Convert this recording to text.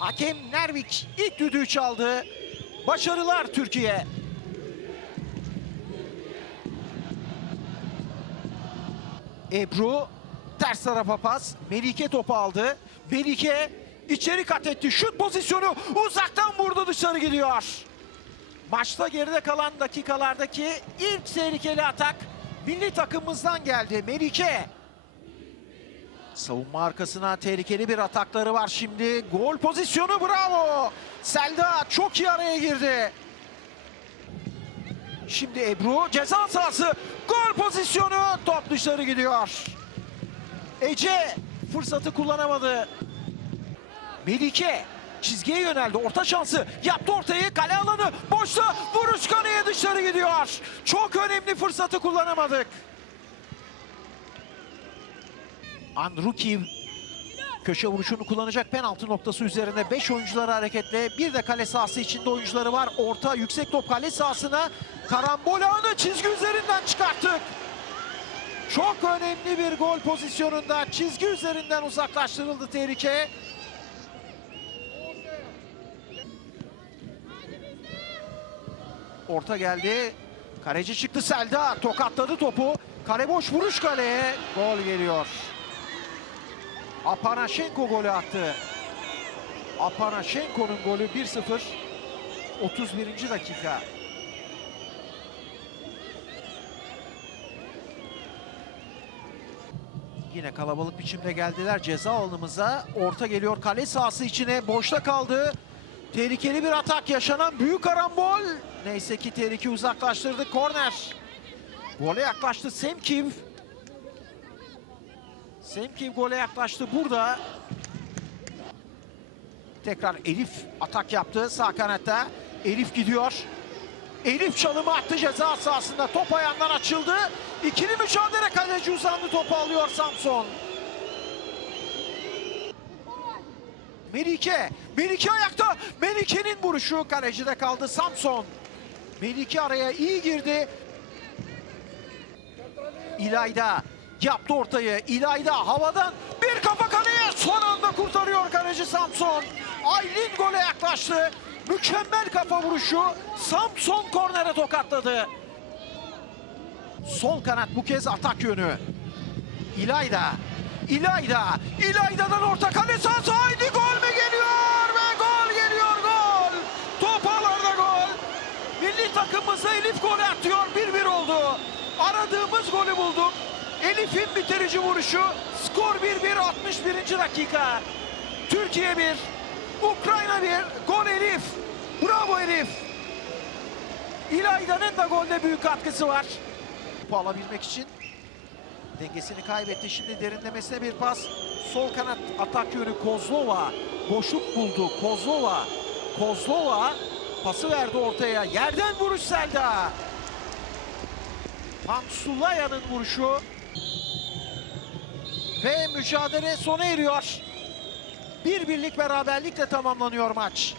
Hakem Nervik ilk düdüğü çaldı. Başarılar Türkiye. Ebru ters tarafa pas. Melike topu aldı. Melike içeri kat etti. Şut pozisyonu uzaktan vurdu dışarı gidiyor. Maçta geride kalan dakikalardaki ilk tehlikeli atak milli takımımızdan geldi. Melike. Savunma arkasına tehlikeli bir atakları var şimdi. Gol pozisyonu bravo. Selda çok iyi araya girdi. Şimdi Ebru ceza sahası gol pozisyonu top dışarı gidiyor. Ece fırsatı kullanamadı. Melike çizgiye yöneldi. Orta şansı yaptı ortayı. Kale alanı boşta. Vuruş kaleye dışarı gidiyor. Çok önemli fırsatı kullanamadık. Andrukiv köşe vuruşunu kullanacak penaltı noktası üzerinde 5 oyuncuları hareketle bir de kale sahası içinde oyuncuları var. Orta yüksek top kale sahasına karambol anı çizgi üzerinden çıkarttık. Çok önemli bir gol pozisyonunda çizgi üzerinden uzaklaştırıldı tehlike. Orta geldi. Kaleci çıktı Selda. Tokatladı topu. Kale boş vuruş kaleye. Gol geliyor. Apanaşenko golü attı. Apanaşenko'nun golü 1-0. 31. dakika. Yine kalabalık biçimde geldiler ceza alanımıza. Orta geliyor kale sahası içine. Boşta kaldı. Tehlikeli bir atak yaşanan büyük karambol. Neyse ki tehlike uzaklaştırdı. Korner. Gole yaklaştı Semkiv. Semkiv gole yaklaştı burada. Tekrar Elif atak yaptı sağ kanatta. Elif gidiyor. Elif çalımı attı ceza sahasında. Top ayağından açıldı. İkili mücadele kaleci uzandı topu alıyor Samson. Melike. Melike ayakta. Melike'nin vuruşu kalecide kaldı Samson. Melike araya iyi girdi. İlayda yaptı ortayı. İlayda havadan bir kafa kaleye son anda kurtarıyor kaleci Samson. Aylin gole yaklaştı. Mükemmel kafa vuruşu. Samson kornere tokatladı. Sol kanat bu kez atak yönü. İlayda. İlayda. İlayda'dan orta kale sahası. Haydi gol mü geliyor? Ve gol geliyor gol. Top ağlarda gol. Milli takımımıza Elif gol atıyor. 1-1 oldu. Aradığımız golü bulduk. Elif'in bitirici vuruşu. Skor 1-1 61. dakika. Türkiye 1. Ukrayna 1. Gol Elif. Bravo Elif. İlayda'nın da golde büyük katkısı var. Topu alabilmek için dengesini kaybetti. Şimdi derinlemesine bir pas. Sol kanat atak yönü Kozlova. Boşluk buldu. Kozlova. Kozlova pası verdi ortaya. Yerden vuruş Selda. Hamsulaya'nın vuruşu. Ve mücadele sona eriyor. Bir birlik beraberlikle tamamlanıyor maç.